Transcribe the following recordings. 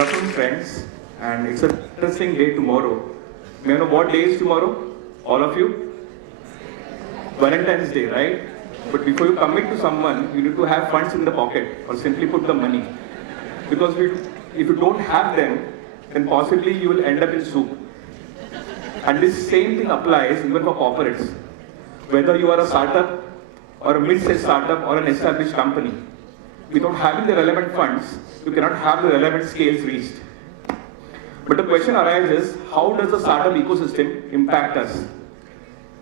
Good afternoon, friends. And it's an interesting day tomorrow. May I know what day is tomorrow? All of you? Valentine's Day, right? But before you commit to someone, you need to have funds in the pocket or simply put the money. Because if you don't have them, then possibly you will end up in soup. And this same thing applies even for corporates. Whether you are a startup or a mid-sized startup or an established company, without having the relevant funds, you cannot have the relevant scales reached. But the question arises, how does the startup ecosystem impact us?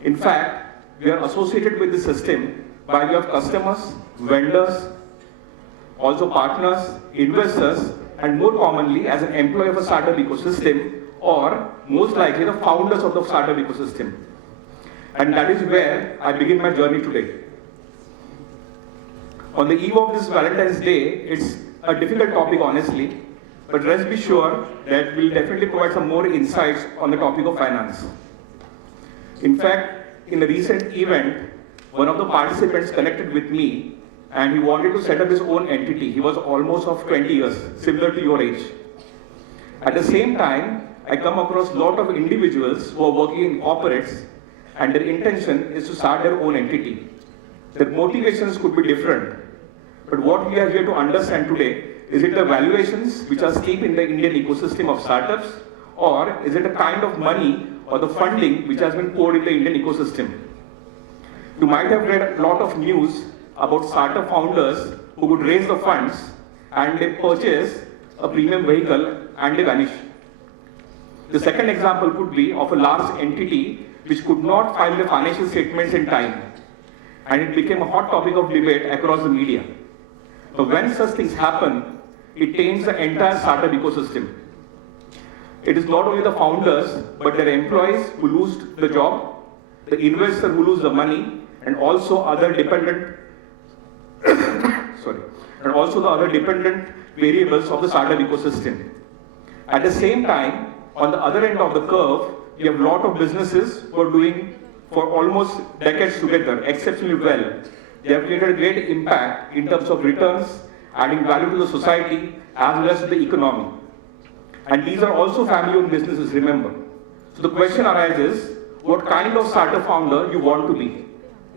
In fact, we are associated with the system by way of customers, vendors, also partners, investors, and more commonly as an employee of a startup ecosystem, or most likely the founders of the startup ecosystem. And that is where I begin my journey today. On the eve of this Valentine's Day, it's a difficult topic honestly, but rest be sure that we'll definitely provide some more insights on the topic of finance. In fact, in a recent event, one of the participants connected with me and he wanted to set up his own entity. He was almost of 20 years, similar to your age. At the same time, I come across a lot of individuals who are working in corporates and their intention is to start their own entity. Their motivations could be different, but what we are here to understand today, is it the valuations which are steep in the Indian ecosystem of startups, or is it a kind of money or the funding which has been poured in the Indian ecosystem? You might have read a lot of news about startup founders who would raise the funds and they purchase a premium vehicle and they vanish. The second example could be of a large entity which could not file the financial statements in time, and it became a hot topic of debate across the media. So when such things happen, it taints the entire startup ecosystem. It is not only the founders, but their employees who lose the job, the investor who lose the money, and also other dependent variables of the startup ecosystem. At the same time, on the other end of the curve, we have a lot of businesses who are doing for almost decades together exceptionally well. They have created a great impact in terms of returns, adding value to the society as well as to the economy. And these are also family-owned businesses, remember. So the question arises, what kind of startup founder you want to be?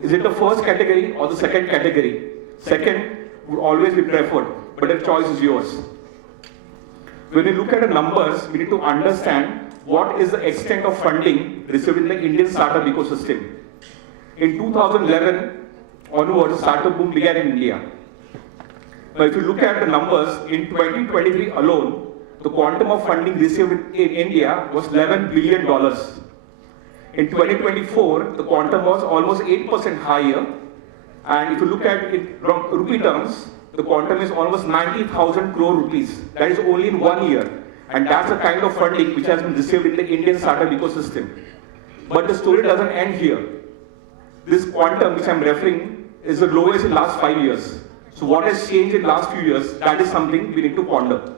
Is it the first category or the second category? Second would always be preferred, but the choice is yours. When we look at the numbers, we need to understand what is the extent of funding received in the Indian startup ecosystem. In 2011 onwards, startup boom began in India. Now, if you look at the numbers, in 2023 alone, the quantum of funding received in India was $11 billion. In 2024, the quantum was almost 8% higher. And if you look at it from rupee terms, the quantum is almost 90,000 crore rupees. That is only in 1 year. And that's the kind of funding which has been received in the Indian startup ecosystem. But the story doesn't end here. This quantum which I'm referring is the lowest in the last 5 years. So what has changed in the last few years, that is something we need to ponder.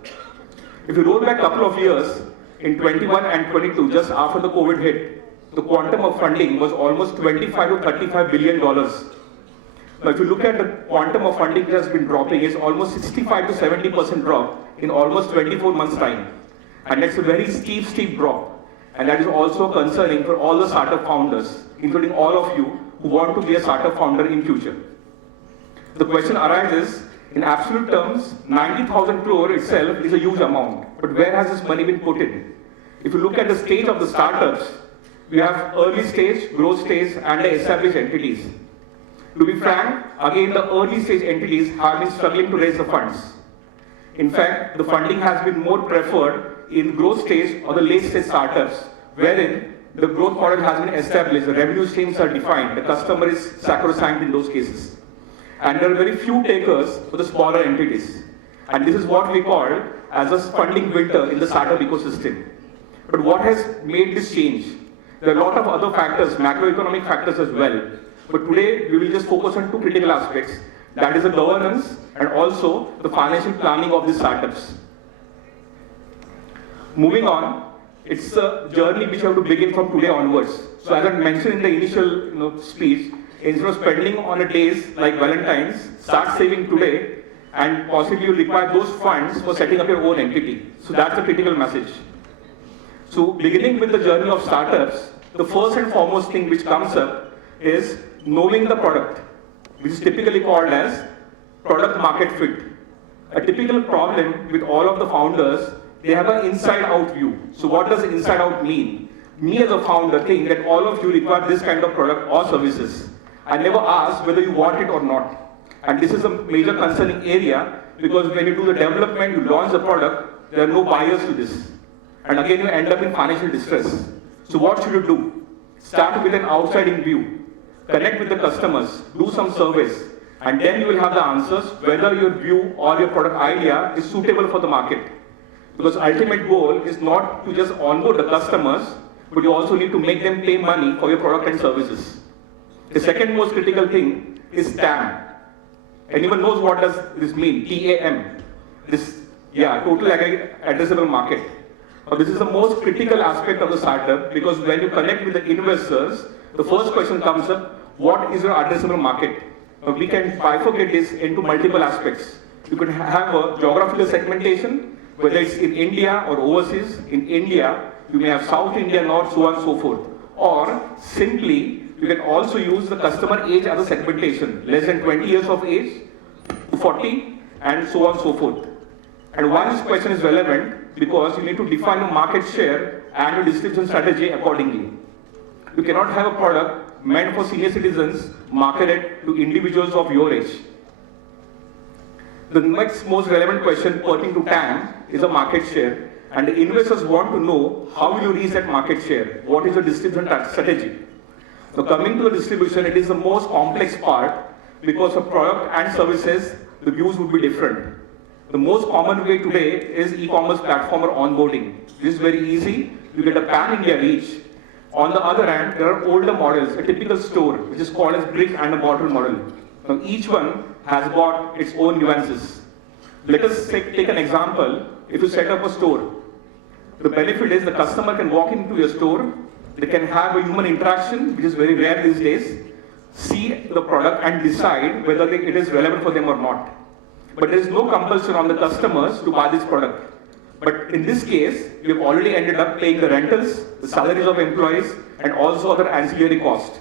If you roll back a couple of years, in 21 and 22, just after the COVID hit, the quantum of funding was almost $25 to $35 billion. Now, if you look at the quantum of funding that has been dropping, it's almost 65 to 70% drop in almost 24 months' time. And that's a very steep drop. And that is also concerning for all the startup founders, including all of you who want to be a startup founder in future. The question arises, in absolute terms, 90,000 crore itself is a huge amount. But where has this money been put in? If you look at the stage of the startups, we have early stage, growth stage, and the established entities. To be frank, again, the early stage entities have been struggling to raise the funds. In fact, the funding has been more preferred in growth stage or the late stage startups, wherein the growth model has been established, the revenue streams are defined, the customer is sacrosanct in those cases. And there are very few takers for the smaller entities. And this is what we call as a funding winter in the startup ecosystem. But what has made this change? There are a lot of other factors, macroeconomic factors as well. But today, we will just focus on two critical aspects. That is the governance and also the financial planning of these startups. Moving on, it's a journey which you have to begin from today onwards. So as I mentioned in the initial speech, instead of spending on a days like Valentine's, start saving today and possibly you require those funds for setting up your own entity. So that's the critical message. So beginning with the journey of startups, the first and foremost thing which comes up is knowing the product, which is typically called as product market fit. A typical problem with all of the founders, they have an inside-out view. So what does inside-out mean? Me as a founder think that all of you require this kind of product or services. I never ask whether you want it or not. And this is a major concerning area because when you do the development, you launch the product, there are no buyers to this. And again, you end up in financial distress. So what should you do? Start with an outside-in view. Connect with the customers, do some surveys, and then you will have the answers whether your view or your product idea is suitable for the market. Because ultimate goal is not to just onboard the customers, but you also need to make them pay money for your product and services. The second most critical thing is TAM. Anyone knows what does this mean? TAM. Total addressable market. Now, this is the most critical aspect of the startup because when you connect with the investors, the first question comes up, what is your addressable market? We can bifurcate this into multiple aspects. You could have a geographical segmentation, whether it's in India or overseas. In India, you may have South India, North, so on and so forth. Or simply, you can also use the customer age as a segmentation, less than 20 years of age to 40 and so on and so forth. And why this question is relevant? Because you need to define your market share and your distribution strategy accordingly. You cannot have a product meant for senior citizens marketed to individuals of your age. The next most relevant question pertaining to TAM is a market share. And the investors want to know how will you reach that market share? What is your distribution strategy? So coming to the distribution, it is the most complex part because of product and services, the views would be different. The most common way today is e-commerce platform or onboarding. This is very easy. You get a pan-India reach. On the other hand, there are older models, a typical store, which is called as brick and a mortar model. Now, each one has got its own nuances. Let us take an example. If you set up a store, the benefit is the customer can walk into your store, they can have a human interaction, which is very rare these days, see the product and decide whether it is relevant for them or not. But there is no compulsion on the customers to buy this product. But in this case, we have already ended up paying the rentals, the salaries of employees, and also other ancillary costs,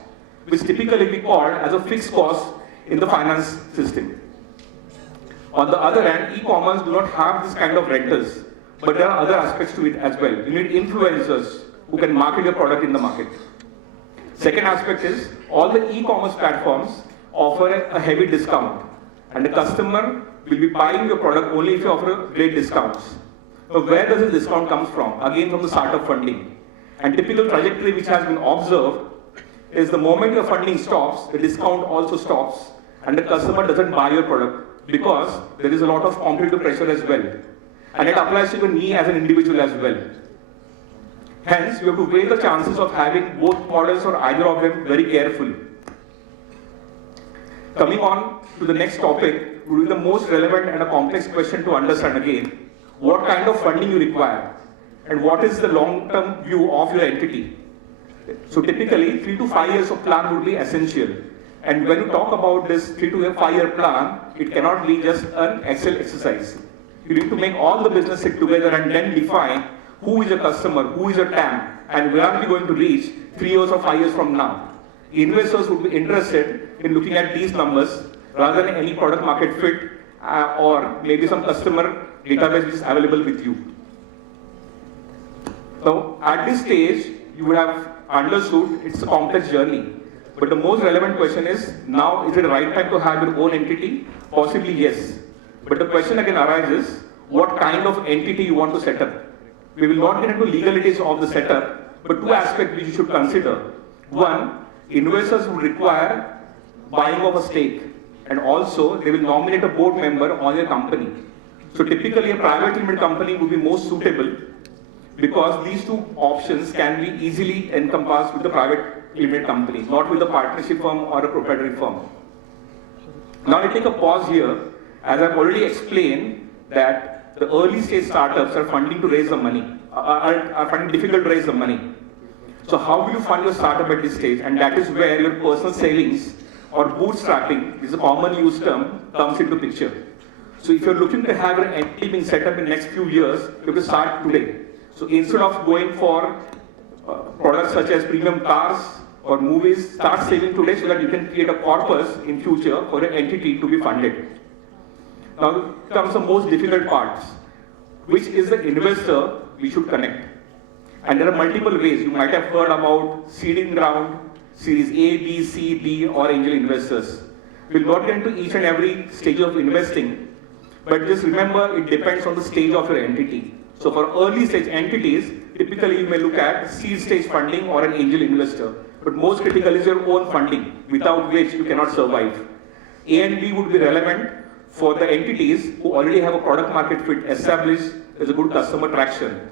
which typically be called as a fixed cost in the finance system. On the other hand, e-commerce do not have this kind of rentals, but there are other aspects to it as well. You need influencers who can market your product in the market. Second aspect is, all the e-commerce platforms offer a heavy discount, and the customer will be buying your product only if you offer great discounts. So where does this discount come from? Again, from the startup funding. And typical trajectory which has been observed is the moment your funding stops, the discount also stops, and the customer doesn't buy your product because there is a lot of competitive pressure as well. And it applies to even me as an individual as well. Hence, you have to weigh the chances of having both models or either of them very carefully. Coming on to the next topic, will be the most relevant and a complex question to understand again. What kind of funding you require? And what is the long-term view of your entity? So typically, 3 to 5 years of plan would be essential. And when you talk about this 3 to 5 year plan, it cannot be just an Excel exercise. You need to make all the business sit together and then define who is your customer, who is your TAM, and where are we going to reach 3 years or 5 years from now. Investors would be interested in looking at these numbers rather than any product market fit or maybe some customer database which is available with you. So at this stage, you would have understood it's a complex journey. But the most relevant question is, now is it the right time to have your own entity? Possibly yes. But the question again arises, what kind of entity you want to set up? We will not get into legalities of the setup, but 2 aspects which you should consider. One, investors will require buying of a stake, and also they will nominate a board member on your company. So typically a private limited company would be most suitable because these 2 options can be easily encompassed with the private limited company, not with a partnership firm or a proprietary firm. Now I take a pause here, as I've already explained that the early stage startups are finding difficult to raise the money. So how will you fund your startup at this stage? And that is where your personal savings or bootstrapping, is a common used term, comes into picture. So if you're looking to have an entity being set up in the next few years, you have to start today. So instead of going for products such as premium cars or movies, start saving today so that you can create a corpus in future for an entity to be funded. Now comes the most difficult parts. Which is the investor we should connect? And there are multiple ways. You might have heard about seeding round, series A, B, C, D, or angel investors. We'll not get into each and every stage of investing, but just remember it depends on the stage of your entity. So for early stage entities, typically you may look at seed stage funding or an angel investor. But most critical is your own funding, without which you cannot survive. A and B would be relevant for the entities who already have a product market fit established, there's a good customer traction.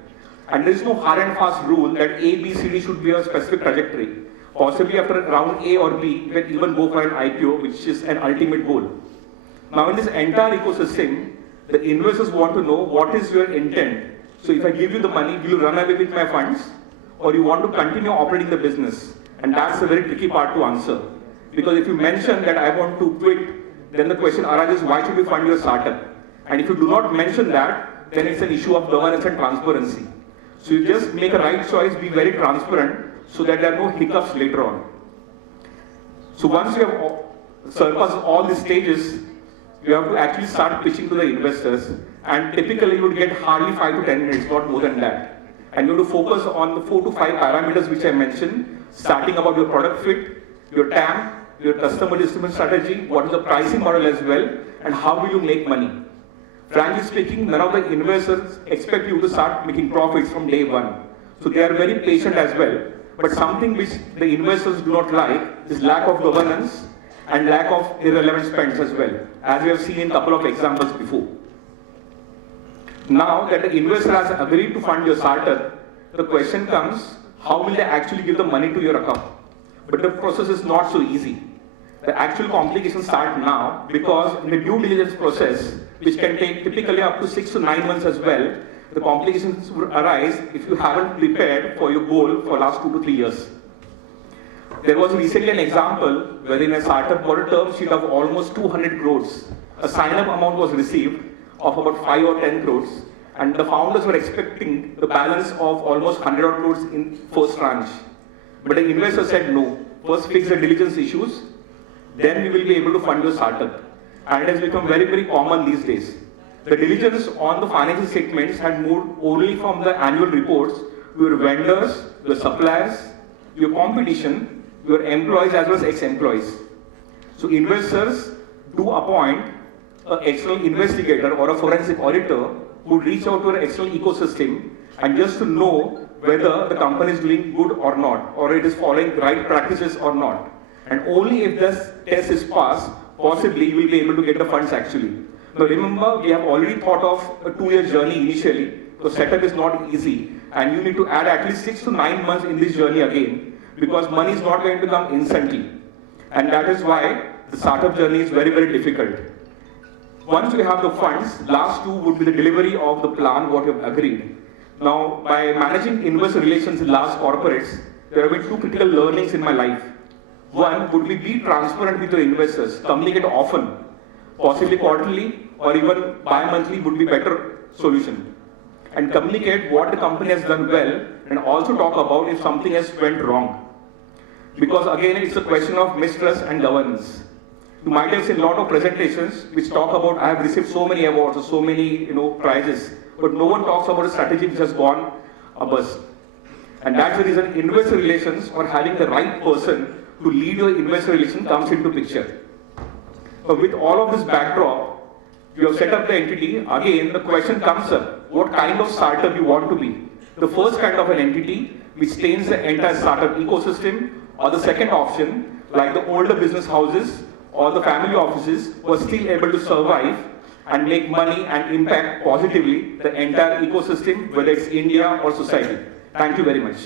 And there is no hard and fast rule that A, B, C, D should be a specific trajectory. Possibly after round A or B, you can even go for an IPO, which is an ultimate goal. Now in this entire ecosystem, the investors want to know what is your intent. So if I give you the money, will you run away with my funds? Or you want to continue operating the business? And that's a very tricky part to answer. Because if you mention that I want to quit, then the question arises, why should we fund your startup? And if you do not mention that, then it's an issue of governance and transparency. So you just make a right choice, be very transparent, so that there are no hiccups later on. So once you have surpassed all the stages, you have to actually start pitching to the investors. And typically you would get hardly 5 to 10 minutes, not more than that. And you have to focus on the 4 to 5 parameters which I mentioned, starting about your product fit, your TAM, your customer distribution strategy, what is the pricing model as well, and how will you make money. Frankly speaking, none of the investors expect you to start making profits from day one. So they are very patient as well. But something which the investors do not like is lack of governance and lack of irrelevant spends as well, as we have seen in a couple of examples before. Now that the investor has agreed to fund your startup, the question comes, how will they actually give the money to your account? But the process is not so easy. The actual complications start now because in the due diligence process, which can take typically up to 6 to 9 months as well, the complications will arise if you haven't prepared for your goal for last 2 to 3 years. There was recently an example wherein a startup got a term sheet of almost 200 crores. A sign-up amount was received of about 5 or 10 crores, and the founders were expecting the balance of almost 100 odd crores in first tranche. But the investor said no, first fix the diligence issues, then we will be able to fund your startup. And it has become very, very common these days. The diligence on the financial statements had moved only from the annual reports to your vendors, your suppliers, your competition, your employees as well as ex-employees. So investors do appoint an external investigator or a forensic auditor who reach out to an external ecosystem and just to know whether the company is doing good or not, or it is following right practices or not. And only if this test is passed, possibly you will be able to get the funds actually. Now remember, we have already thought of a 2-year journey initially. The setup is not easy, and you need to add at least 6 to 9 months in this journey again, because money is not going to come instantly. And that is why the startup journey is very, very difficult. Once you have the funds, last 2 would be the delivery of the plan, what you have agreed. Now, by managing investor relations in large corporates, there have been 2 critical learnings in my life. One would be transparent with your investors, communicate often, possibly quarterly or even bi-monthly would be better solution. And communicate what the company has done well and also talk about if something has went wrong. Because again, it's a question of mistrust and governance. You might have seen a lot of presentations which talk about, I have received so many awards or so many prizes, but no one talks about a strategy which has gone bust. And that's the reason investor relations or having the right person to lead your investor relations comes into picture. So with all of this backdrop, you have set up the entity. Again, the question comes up, what kind of startup you want to be? The first kind of an entity which stains the entire startup ecosystem, or the second option, like the older business houses or the family offices were still able to survive and make money and impact positively the entire ecosystem, whether it's India or society. Thank you very much.